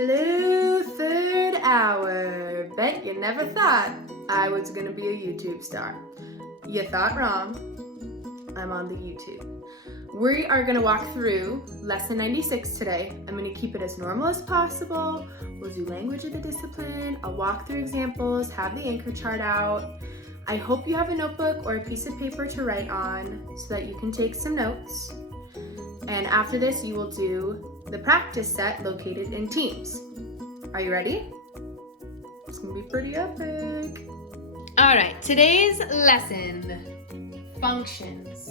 Hello, third hour. Bet you never thought I was gonna be a YouTube star. You thought wrong. I'm on the YouTube. We are gonna walk through lesson 96 today. I'm gonna keep it as normal as possible. We'll do language of the discipline. I'll walk through examples, have the anchor chart out. I hope you have a notebook or a piece of paper to write on so that you can take some notes. And after this, you will do the practice set located in teams. Are you ready? It's gonna be pretty epic. All right, today's lesson, functions.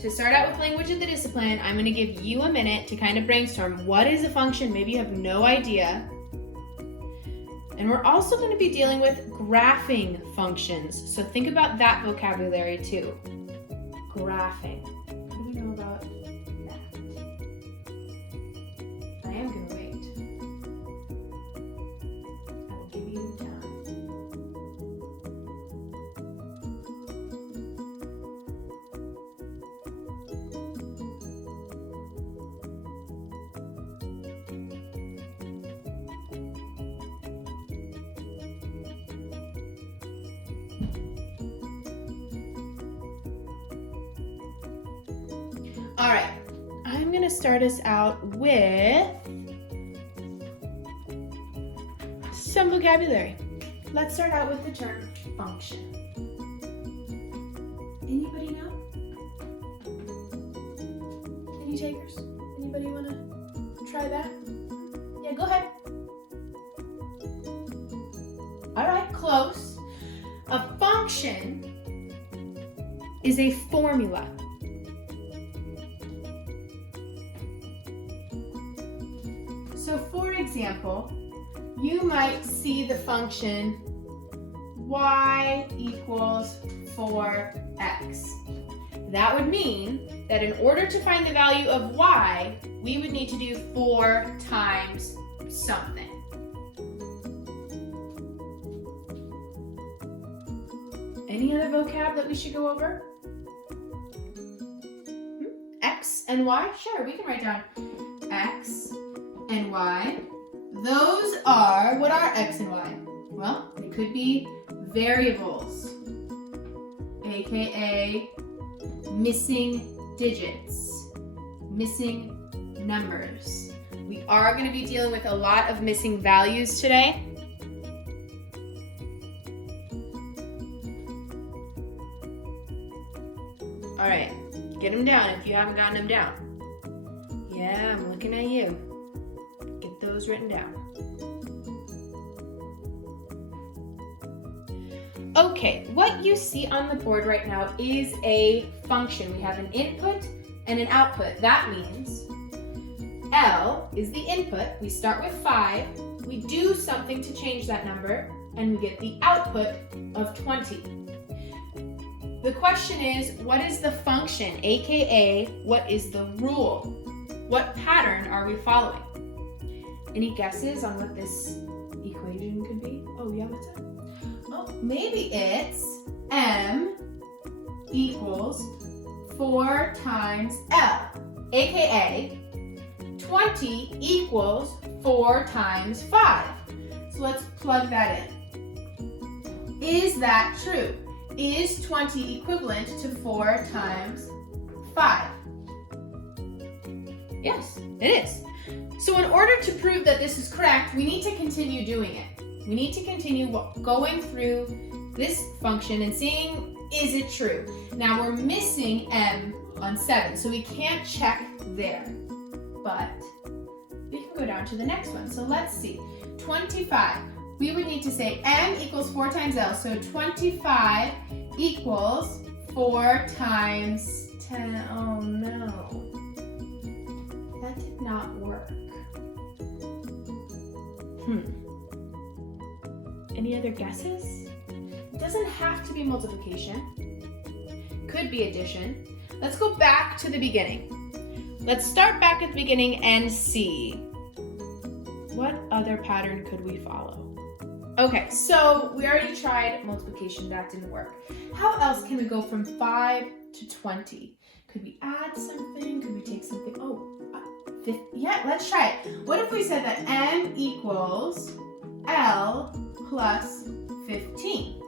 To start out with language of the discipline, I'm gonna give you a minute to kind of brainstorm what is a function. Maybe you have no idea. And we're also gonna be dealing with graphing functions. So think about that vocabulary too. Graphing. What do we know about that? I am gonna wait. I will give you time. All right, I'm gonna start us out with some vocabulary. Let's start out with the term function. Anybody know? Any takers? Anybody wanna try that? Yeah, go ahead. All right, close. A function is a formula. So for example, you might see the function y equals 4x. That would mean that in order to find the value of y, we would need to do 4 times something. Any other vocab that we should go over? X and y? Sure, we can write down x and y. Those are, what are x and y? Well, they could be variables, aka missing digits, missing numbers. We are going to be dealing with a lot of missing values today. All right, get them down if you haven't gotten them down. Yeah, I'm looking at you. Get those written down. Okay, what you see on the board right now is a function. We have an input and an output. That means L is the input. We start with 5. We do something to change that number, and we get the output of 20. The question is, what is the function, aka what is the rule? What pattern are we following? Any guesses on what this equation could be? Oh, yeah, what's that? Oh, maybe it's m equals 4 times L, aka 20 equals 4 times 5. So let's plug that in. Is that true? Is 20 equivalent to 4 times 5? Yes, it is. So in order to prove that this is correct, we need to continue doing it. We need to continue going through this function and seeing, is it true? Now we're missing m on 7, so we can't check there. But we can go down to the next one. So let's see. 25. We would need to say m equals 4 times L. So 25 equals 4 times 10. Oh no. That did not work. Any other guesses? It doesn't have to be multiplication. Could be addition. Let's go back to the beginning. Let's start back at the beginning and see what other pattern could we follow. Okay, so we already tried multiplication, that didn't work. How else can we go from 5 to 20? Could we add something? Could we take something? Oh, Yeah, let's try it. What if we said that m equals L plus 15?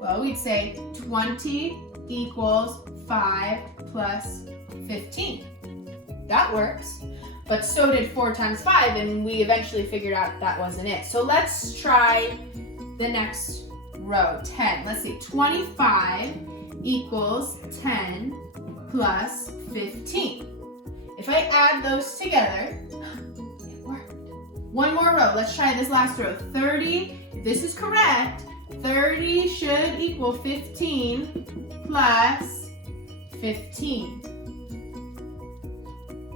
Well, we'd say 20 equals 5 plus 15. That works. But so did 4 times 5, and we eventually figured out that wasn't it. So let's try the next row, 10. Let's see, 25 equals 10 plus 15. If I add those together, it worked. One more row, let's try this last row. 30, if this is correct, 30 should equal 15 plus 15.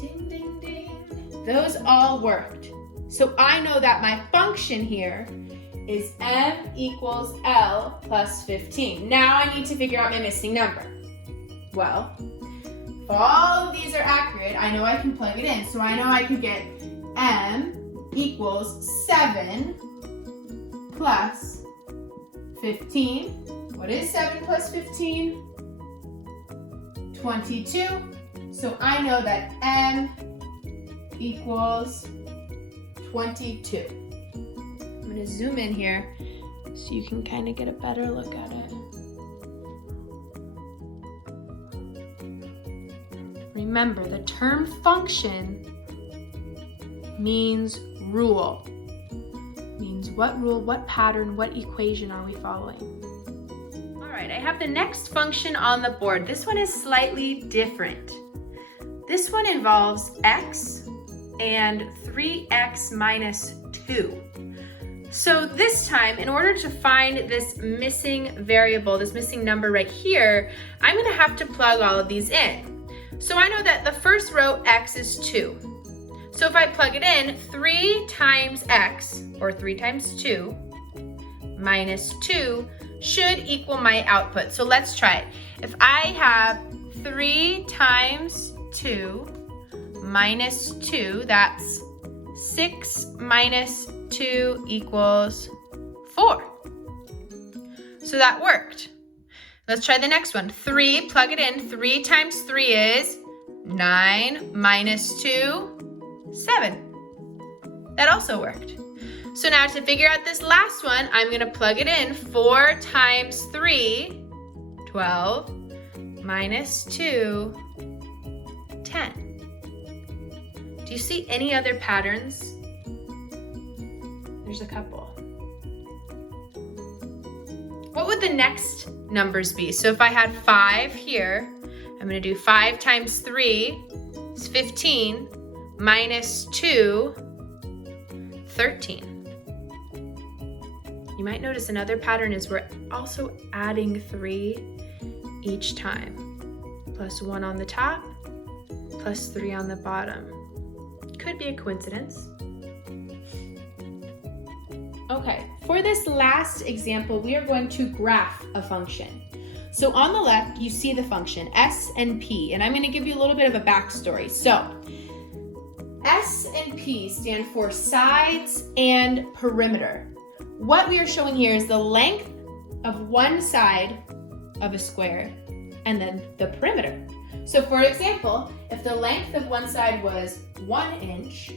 Ding, ding, ding. Those all worked. So I know that my function here is m equals L plus 15. Now I need to figure out my missing number. Well, if all of these are accurate, I know I can plug it in. So I know I could get m equals 7 plus 15. What is 7 plus 15? 22. So I know that m equals 22. I'm going to zoom in here so you can kind of get a better look at it. Remember, the term function means rule. Means what rule, what pattern, what equation are we following? All right, I have the next function on the board. This one is slightly different. This one involves x and 3x minus 2. So this time, in order to find this missing variable, this missing number right here, I'm gonna have to plug all of these in. So I know that the first row, x is 2. So if I plug it in, 3 times x, or 3 times 2, minus 2, should equal my output. So let's try it. If I have 3 times 2 minus 2, that's 6 minus 2 equals 4. So that worked. Let's try the next one. 3, plug it in. 3 times 3 is 9 minus 2, 7. That also worked. So now to figure out this last one, I'm going to plug it in. 4 times 3, 12, minus 2, 10. Do you see any other patterns? There's a couple. What would the next numbers be? So if I had 5 here, I'm going to do 5 times 3 is 15, minus 2, 13. You might notice another pattern is we're also adding 3 each time. Plus 1 on the top, plus 3 on the bottom. Could be a coincidence. Okay, for this last example, we are going to graph a function. So on the left, you see the function S and P, and I'm going to give you a little bit of a backstory. So S and P stand for sides and perimeter. What we are showing here is the length of one side of a square and then the perimeter. So for example, if the length of one side was 1 inch,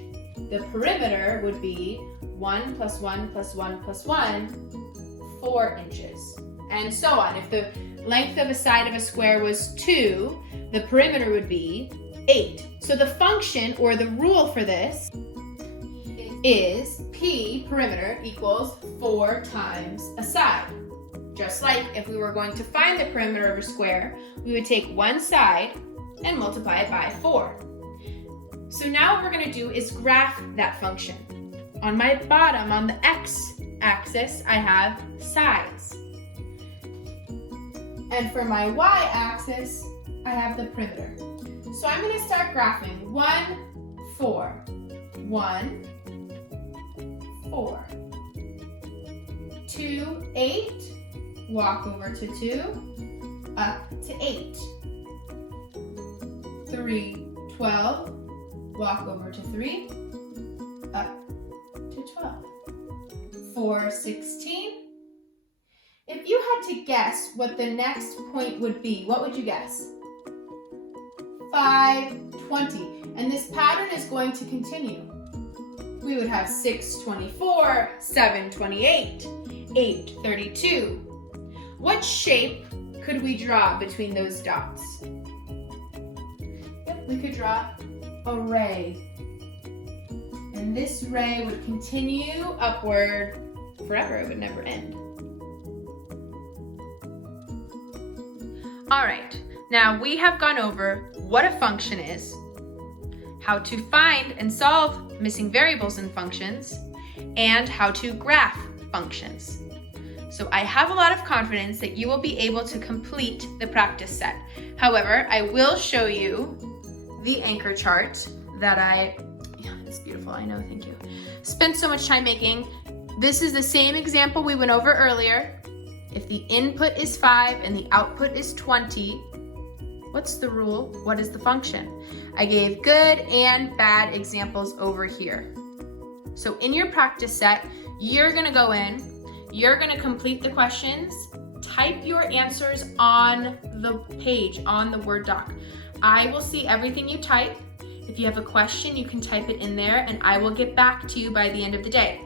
the perimeter would be 1 plus 1 plus 1 plus 1, 4 inches, and so on. If the length of a side of a square was 2, the perimeter would be 8. So the function or the rule for this is P, perimeter, equals 4 times a side. Just like if we were going to find the perimeter of a square, we would take one side and multiply it by 4. So now what we're going to do is graph that function. On my bottom, on the x-axis, I have sides. And for my y-axis, I have the perimeter. So I'm going to start graphing 1, 4, 1, 4, 2, 8, walk over to 2, up to 8, 3, 12, walk over to 3, up to 12, 4, 16. If you had to guess what the next point would be, what would you guess? 5, 20. And this pattern is going to continue. We would have 6, 24, 7, 28, 8, 32. What shape could we draw between those dots? Yep, we could draw a ray. And this ray would continue upward forever. It would never end. All right, now we have gone over what a function is, how to find and solve missing variables in functions, and how to graph functions. So I have a lot of confidence that you will be able to complete the practice set. However, I will show you the anchor chart that it's beautiful, I know, thank you. Spent so much time making. This is the same example we went over earlier. If the input is 5 and the output is 20, what's the rule? What is the function? I gave good and bad examples over here. So in your practice set, you're gonna go in, you're gonna complete the questions, type your answers on the page, on the Word doc. I will see everything you type. If you have a question, you can type it in there and I will get back to you by the end of the day.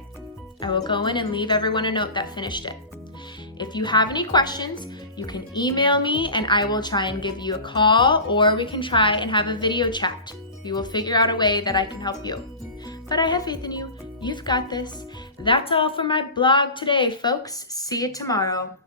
I will go in and leave everyone a note that finished it. If you have any questions, you can email me and I will try and give you a call, or we can try and have a video chat. We will figure out a way that I can help you. But I have faith in you. You've got this. That's all for my blog today, folks. See you tomorrow.